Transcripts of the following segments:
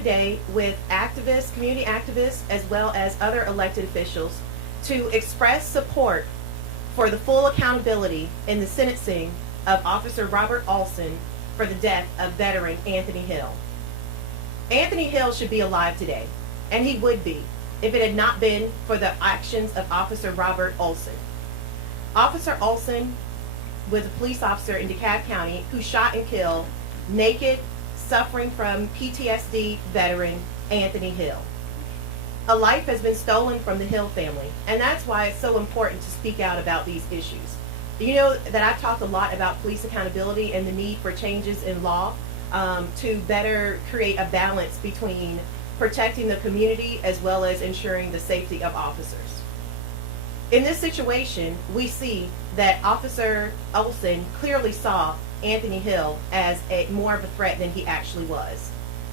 today with activists, community activists, as well as other elected officials to express support for the full accountability in the sentencing of Officer Robert Olsen for the death of veteran Anthony Hill. Anthony Hill should be alive today, and he would be if it had not been for the actions of Officer Robert Olsen. Officer Olsen was a police officer in DeKalb County who shot and killed naked, suffering from PTSD veteran Anthony Hill. A life has been stolen from the Hill family, and that's why it's so important to speak out about these issues. You know that I've talked a lot about police accountability and the need for changes in law to better create a balance between protecting the community as well as ensuring the safety of officers. In this situation, we see that Officer Olsen clearly saw Anthony Hill as more of a threat than he actually was.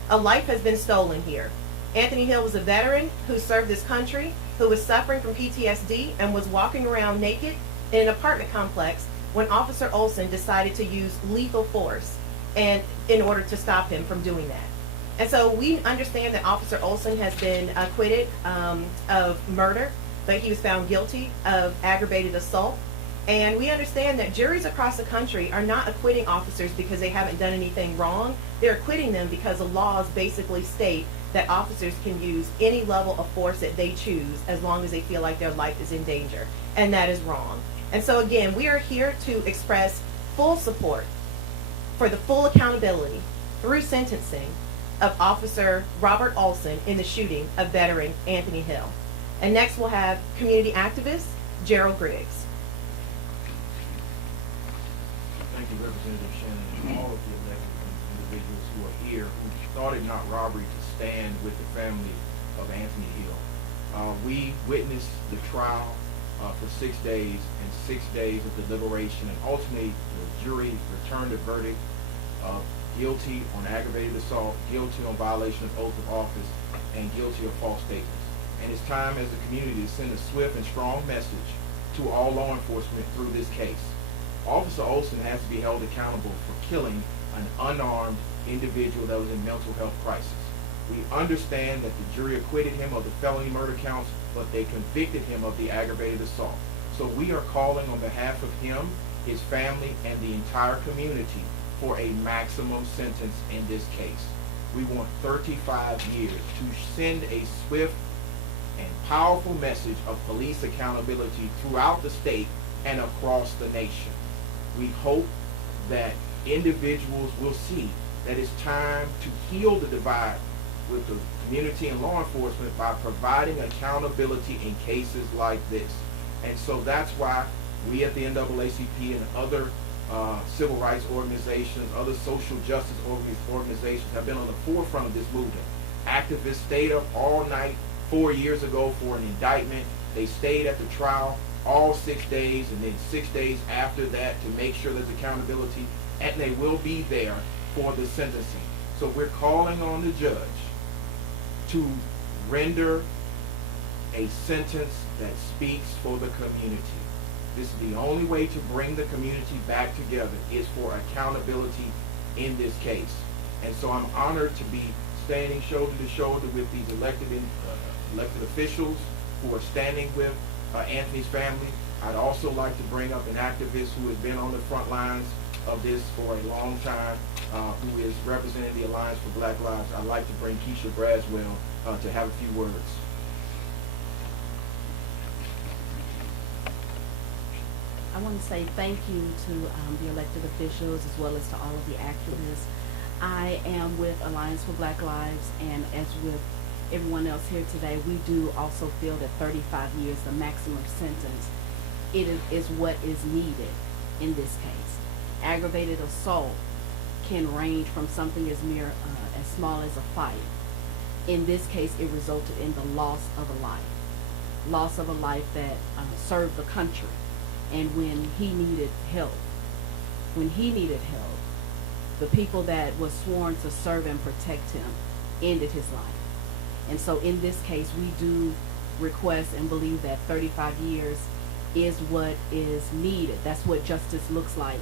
A life has been stolen here. Anthony Hill was a veteran who served this country, who was suffering from PTSD and was walking around naked in an apartment complex when Officer Olsen decided to use lethal force and in order to stop him from doing that. And so we understand that Officer Olsen has been acquitted of murder, but he was found guilty of aggravated assault. And we understand that juries across the country are not acquitting officers because they haven't done anything wrong. They're acquitting them because the laws basically state that officers can use any level of force that they choose as long as they feel like their life is in danger. And that is wrong. And so again, we are here to express full support for the full accountability through sentencing of Officer Robert Olsen in the shooting of veteran Anthony Hill. And next we'll have community activist Gerald Griggs. Thank you, Representative Shannon, and all of the elected individuals who are here who thought it not robbery to stand with the family of Anthony Hill. We witnessed the trial for 6 days and 6 days of deliberation, and ultimately the jury returned a verdict of guilty on aggravated assault, guilty on violation of oath of office, and guilty of false statements. And it's time as a community to send a swift and strong message to all law enforcement through this case. Officer Olsen has to be held accountable for killing an unarmed individual that was in mental health crisis. We understand that the jury acquitted him of the felony murder counts, but they convicted him of the aggravated assault. So we are calling on behalf of him, his family, and the entire community for a maximum sentence in this case. We want 35 years to send a swift and powerful message of police accountability throughout the state and across the nation. We hope that individuals will see that it's time to heal the divide with the community and law enforcement by providing accountability in cases like this. And so that's why we at the NAACP and other civil rights organizations, other social justice organizations have been on the forefront of this movement. Activists stayed up all night 4 years ago for an indictment. They stayed at the trial all 6 days, and then 6 days after that to make sure there's accountability, and they will be there for the sentencing. So we're calling on the judge to render a sentence that speaks for the community. This is the only way to bring the community back together, is for accountability in this case. And so I'm honored to be standing shoulder to shoulder with these elected officials who are standing with Anthony's family. I'd also like to bring up an activist who has been on the front lines of this for a long time, who is representing the Alliance for Black Lives. I'd like to bring Keisha Braswell to have a few words. I want to say thank you to the elected officials as well as to all of the activists. I am with Alliance for Black Lives, and as with everyone else here today, we do also feel that 35 years, the maximum sentence, it is what is needed in this case. Aggravated assault can range from something as small as a fight. In this case, it resulted in the loss of a life that served the country. And when he needed help, the people that was sworn to serve and protect him ended his life. And so in this case, we do request and believe that 35 years is what is needed. That's what justice looks like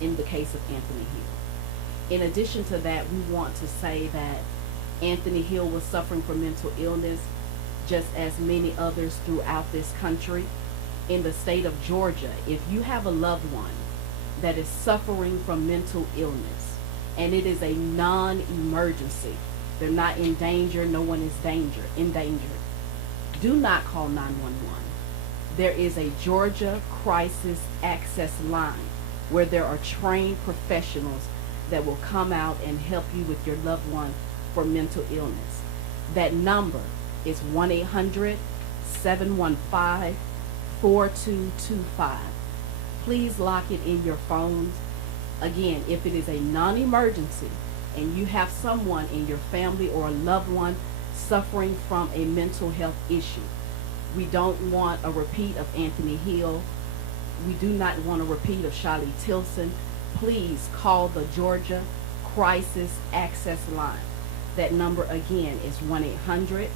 in the case of Anthony Hill. In addition to that, we want to say that Anthony Hill was suffering from mental illness, just as many others throughout this country. In the state of Georgia, if you have a loved one that is suffering from mental illness and it is a non-emergency, they're not in danger, no one is in danger, do not call 911. There is a Georgia Crisis Access Line where there are trained professionals that will come out and help you with your loved one for mental illness. That number is 1-800-715-4225. Please lock it in your phones. Again, if it is a non-emergency and you have someone in your family or a loved one suffering from a mental health issue, we don't want a repeat of Anthony Hill. We do not want a repeat of Shali Tilson. Please call the Georgia Crisis Access Line. That number again is 1-800-715-4225.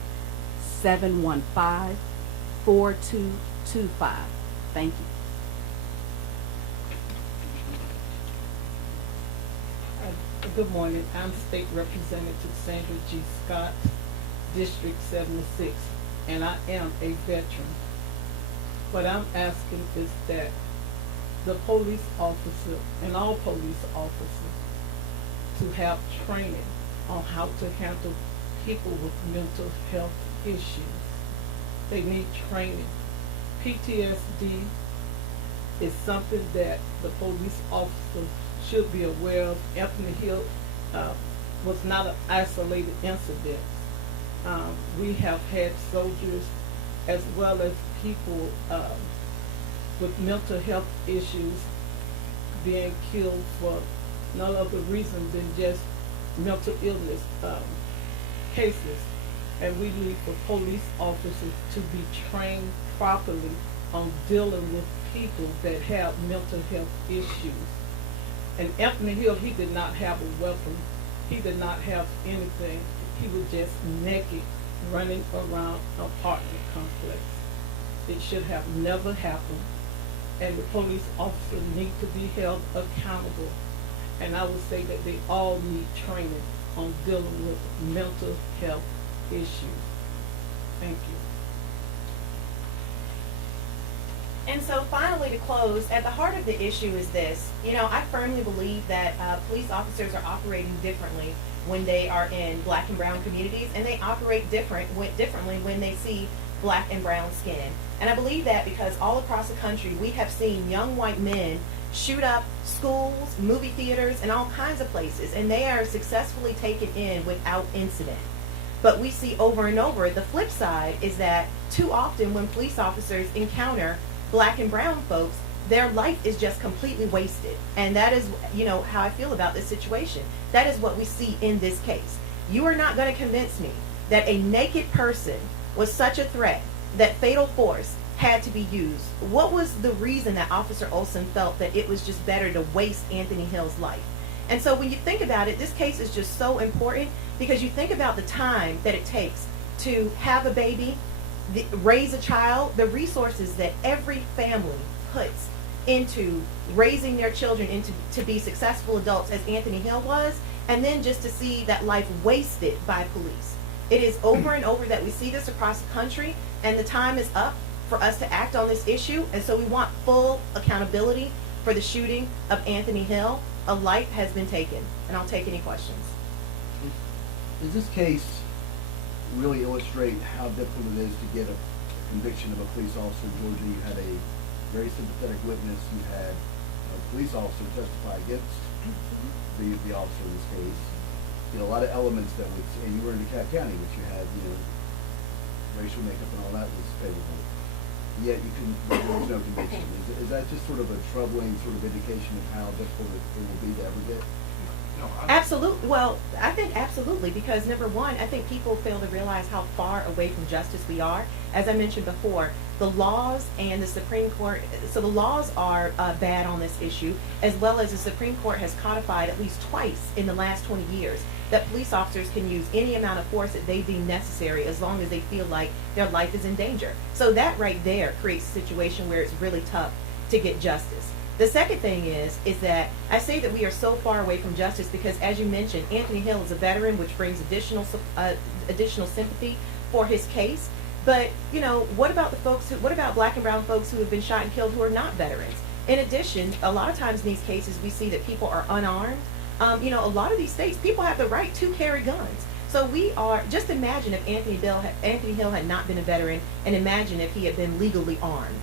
Thank you. Good morning. I'm State Representative Sandra G. Scott, District 76, and I am a veteran. What I'm asking is that the police officer and all police officers to have training on how to handle people with mental health issues. They need training. PTSD is something that the police officers should be aware of. Anthony Hill was not an isolated incident. We have had soldiers as well as people with mental health issues being killed for no other reason than just mental illness cases. And we need for police officers to be trained properly on dealing with people that have mental health issues. And Anthony Hill, he did not have a weapon. He did not have anything. He was just naked, running around an apartment complex. It should have never happened. And the police officers need to be held accountable. And I would say that they all need training on dealing with mental health issues. Thank you. And so finally, to close, at the heart of the issue is this. I firmly believe that police officers are operating differently when they are in black and brown communities, and they operate differently when they see black and brown skin. And I believe that because all across the country, we have seen young white men shoot up schools, movie theaters, and all kinds of places, and they are successfully taken in without incident. But we see over and over, the flip side is that too often when police officers encounter black and brown folks, their life is just completely wasted. And that is, how I feel about this situation. That is what we see in this case. You are not going to convince me that a naked person was such a threat that fatal force had to be used. What was the reason that Officer Olsen felt that it was just better to waste Anthony Hill's life? And so when you think about it, this case is just so important because you think about the time that it takes to have a baby, raise a child, the resources that every family puts into raising their children to be successful adults, as Anthony Hill was, and then just to see that life wasted by police. It is over and over that we see this across the country, and the time is up for us to act on this issue. And so we want full accountability for the shooting of Anthony Hill. A life has been taken, and I'll take any questions. Does this case really illustrate how difficult it is to get a conviction of a police officer in Georgia? You had a very sympathetic witness. You had a police officer testify against the officer in this case. A lot of elements that would, and you were in DeKalb County, which you had, racial makeup and all that was favorable. Yet there was no conviction. Is that just sort of a troubling sort of indication of how difficult it will be to ever get? No, Absolutely. Well, I think absolutely, because number one, I think people fail to realize how far away from justice we are. As I mentioned before, the laws and the Supreme Court, so the laws are bad on this issue, as well as the Supreme Court has codified at least twice in the last 20 years that police officers can use any amount of force that they deem necessary as long as they feel like their life is in danger. So that right there creates a situation where it's really tough to get justice. The second thing is that I say that we are so far away from justice because, as you mentioned, Anthony Hill is a veteran, which brings additional sympathy for his case. But you know, what about what about black and brown folks who have been shot and killed who are not veterans? In addition, a lot of times in these cases, we see that people are unarmed. You know, a lot of these states, people have the right to carry guns. So just imagine if Anthony Hill had not been a veteran, and imagine if he had been legally armed.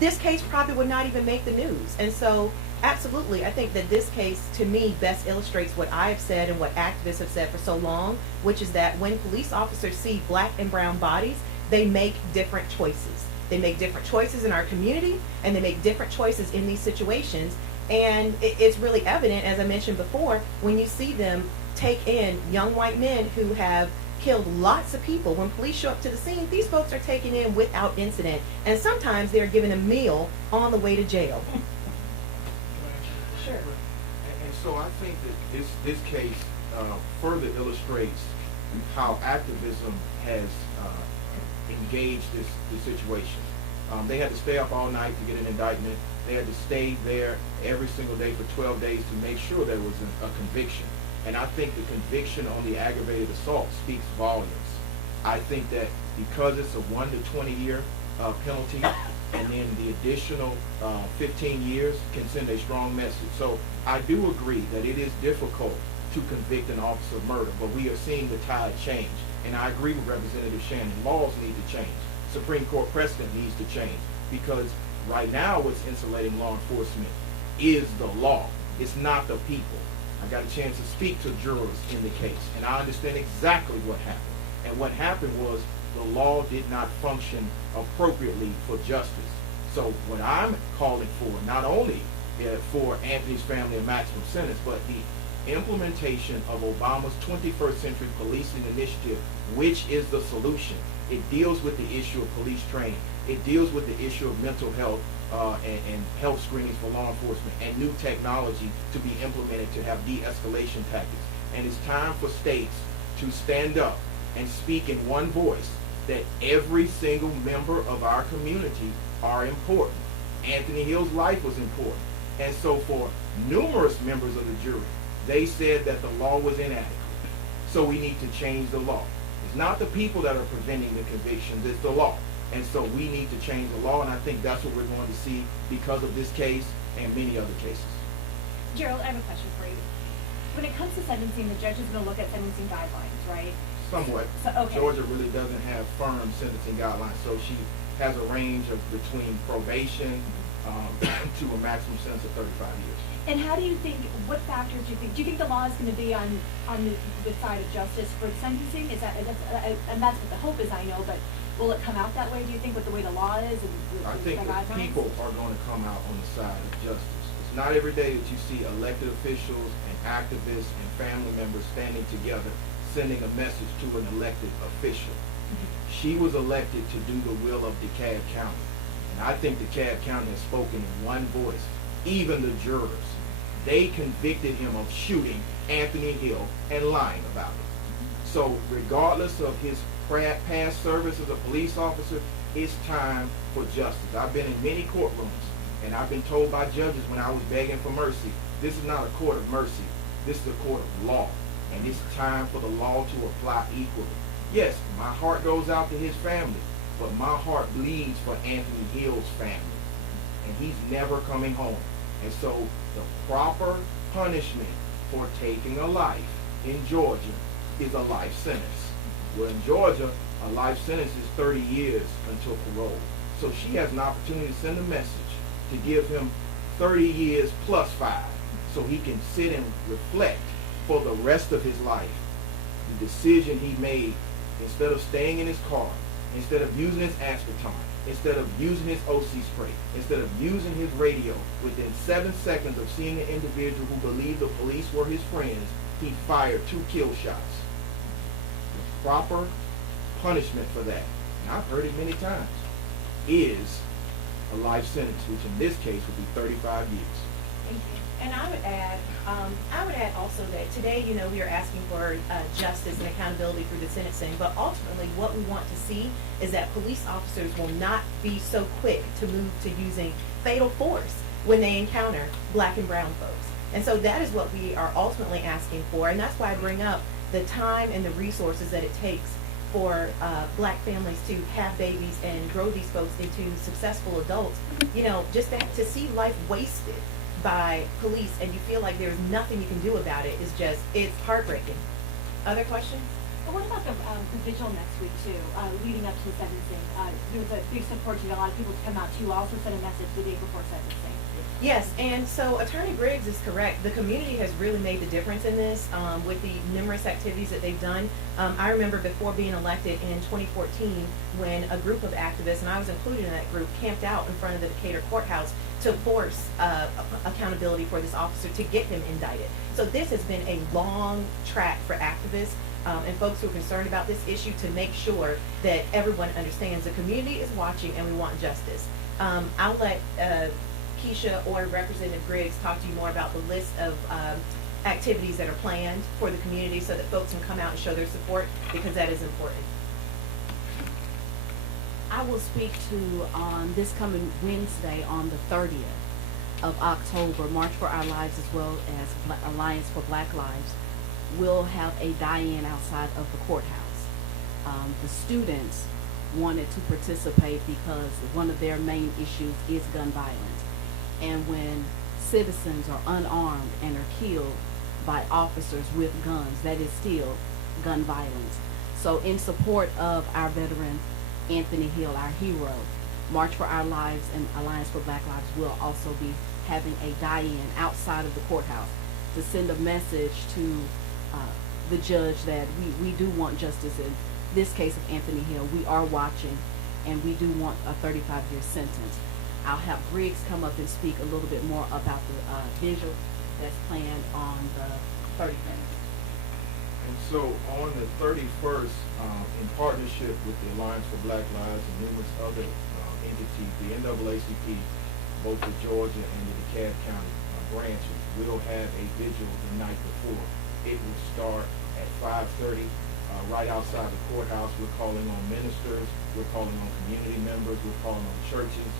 This case probably would not even make the news. And so, absolutely, I think that this case, to me, best illustrates what I have said and what activists have said for so long, which is that when police officers see black and brown bodies, they make different choices. They make different choices in our community, and they make different choices in these situations. And it's really evident, as I mentioned before, when you see them take in young white men who have killed lots of people. When police show up to the scene, these folks are taken in without incident, and sometimes they're given a meal on the way to jail. Sure. And so I think that this case further illustrates how activism has engaged this situation. They had to stay up all night to get an indictment. They had to stay there every single day for 12 days to make sure there was a conviction. And I think the conviction on the aggravated assault speaks volumes. I think that because it's a 1 to 20 year penalty, and then the additional 15 years can send a strong message. So I do agree that it is difficult to convict an officer of murder, but we are seeing the tide change. And I agree with Representative Shannon. Laws need to change. Supreme Court precedent needs to change, because right now what's insulating law enforcement is the law. It's not the people. I got a chance to speak to jurors in the case, and I understand exactly what happened. And what happened was the law did not function appropriately for justice. So what I'm calling for, not only for Anthony's family a maximum sentence, but the implementation of Obama's 21st Century Policing Initiative, which is the solution. It deals with the issue of police training. It deals with the issue of mental health and health screenings for law enforcement, and new technology to be implemented to have de-escalation tactics. And it's time for states to stand up and speak in one voice that every single member of our community are important. Anthony Hill's life was important. And so for numerous members of the jury, they said that the law was inadequate. So we need to change the law. It's not the people that are preventing the convictions, it's the law. And so we need to change the law, and I think that's what we're going to see because of this case and many other cases. Gerald, I have a question for you. When it comes to sentencing, the judge is going to look at sentencing guidelines, right? Somewhat. So, okay. Georgia really doesn't have firm sentencing guidelines, so she has a range of between probation to a maximum sentence of 35 years. And how do you think, what factors do you think the law is going to be on the side of justice for sentencing? Is and that's what the hope is, I know, but will it come out that way, do you think, with the way the law is? I think that people are going to come out on the side of justice. It's not every day that you see elected officials and activists and family members standing together, sending a message to an elected official. She was elected to do the will of DeKalb County. And I think DeKalb County has spoken in one voice, even the jurors. They convicted him of shooting Anthony Hill and lying about it. So regardless of his past service as a police officer, it's time for justice. I've been in many courtrooms, and I've been told by judges when I was begging for mercy, this is not a court of mercy, this is a court of law, and it's time for the law to apply equally. Yes, my heart goes out to his family, but my heart bleeds for Anthony Hill's family, and he's never coming home. And so the proper punishment for taking a life in Georgia is a life sentence. Well, in Georgia, a life sentence is 30 years until parole. So she has an opportunity to send a message to give him 30 years plus 5, so he can sit and reflect for the rest of his life the decision he made. Instead of staying in his car, instead of using his aspartame, instead of using his OC spray, instead of using his radio, within 7 seconds of seeing an individual who believed the police were his friends, he fired 2 kill shots. The proper punishment for that, and I've heard it many times, is a life sentence, which in this case would be 35 years. Thank you. And I would add also that today, you know, we are asking for justice and accountability through the sentencing, but ultimately what we want to see is that police officers will not be so quick to move to using fatal force. when they encounter black and brown folks. And so that is what we are ultimately asking for, and that's why I bring up the time and the resources that it takes for black families to have babies and grow these folks into successful adults. You know, just that, to see life wasted by police and you feel like there's nothing you can do about it is just, it's heartbreaking. Other questions? But what about the vigil next week too, leading up to the sentencing? There was a big support. You got a lot of people to come out too. Also sent a message the day before sentencing. Yes, and so Attorney Briggs is correct. The community has really made the difference in this with the numerous activities that they've done. I remember before being elected in 2014 when a group of activists, and I was included in that group, camped out in front of the Decatur courthouse to force accountability for this officer to get him indicted. So this has been a long track for activists and folks who are concerned about this issue to make sure that everyone understands the community is watching and we want justice. I'll let Keisha or Representative Griggs talk to you more about the list of activities that are planned for the community so that folks can come out and show their support, because that is important. I will speak to on this coming Wednesday on the 30th of October, March for Our Lives as well as Alliance for Black Lives will have a die-in outside of the courthouse. The students wanted to participate because one of their main issues is gun violence. And when citizens are unarmed and are killed by officers with guns, that is still gun violence. So in support of our veteran, Anthony Hill, our hero, March for Our Lives and Alliance for Black Lives will also be having a die-in outside of the courthouse to send a message to the judge that we do want justice in this case of Anthony Hill. We are watching and we do want a 35-year sentence. I'll have Briggs come up and speak a little bit more about the vigil that's planned on the 31st. And so on the 31st, in partnership with the Alliance for Black Lives and numerous other entities, the NAACP, both the Georgia and the DeKalb County branches, will have a vigil the night before. It will start at 5:30 right outside the courthouse. We're calling on ministers, we're calling on community members, we're calling on churches,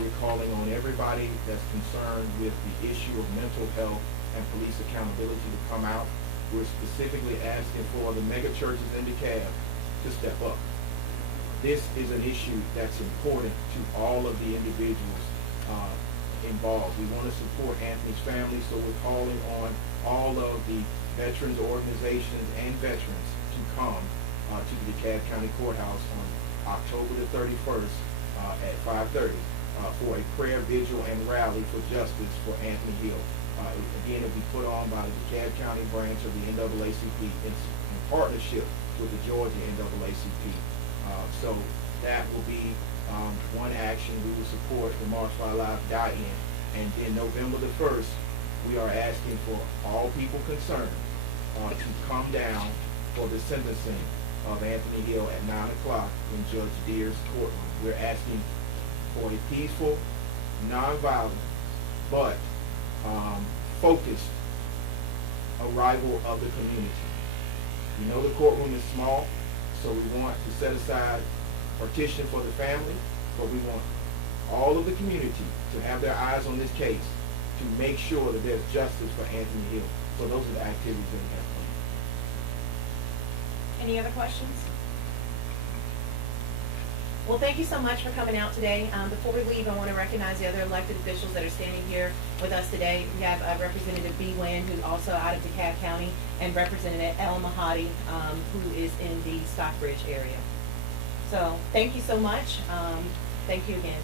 we're calling on everybody that's concerned with the issue of mental health and police accountability to come out. We're specifically asking for the mega churches in DeKalb to step up. This is an issue that's important to all of the individuals involved. We want to support Anthony's family, so we're calling on all of the veterans organizations and veterans to come to the DeKalb County Courthouse on October the 31st at 5:30 for a prayer vigil and rally for justice for Anthony Hill. Again, it'll be put on by the DeKalb County branch of the NAACP in partnership with the Georgia NAACP. So that will be one action. We will support the March for Our Lives die-in. And then November the 1st, we are asking for all people concerned to come down for the sentencing of Anthony Hill at 9 o'clock in Judge Deere's courtroom. We're asking for a peaceful, nonviolent, but focused arrival of the community. We know the courtroom is small, so we want to set aside partition for the family, but we want all of the community to have their eyes on this case to make sure that there's justice for Anthony Hill. So those are the activities that we have planned. Any other questions? Well, thank you so much for coming out today. Before we leave, I want to recognize the other elected officials that are standing here with us today. We have Representative B. Wynn, who's also out of DeKalb County, and Representative El Mahadi, who is in the Stockbridge area. So thank you so much. Thank you again.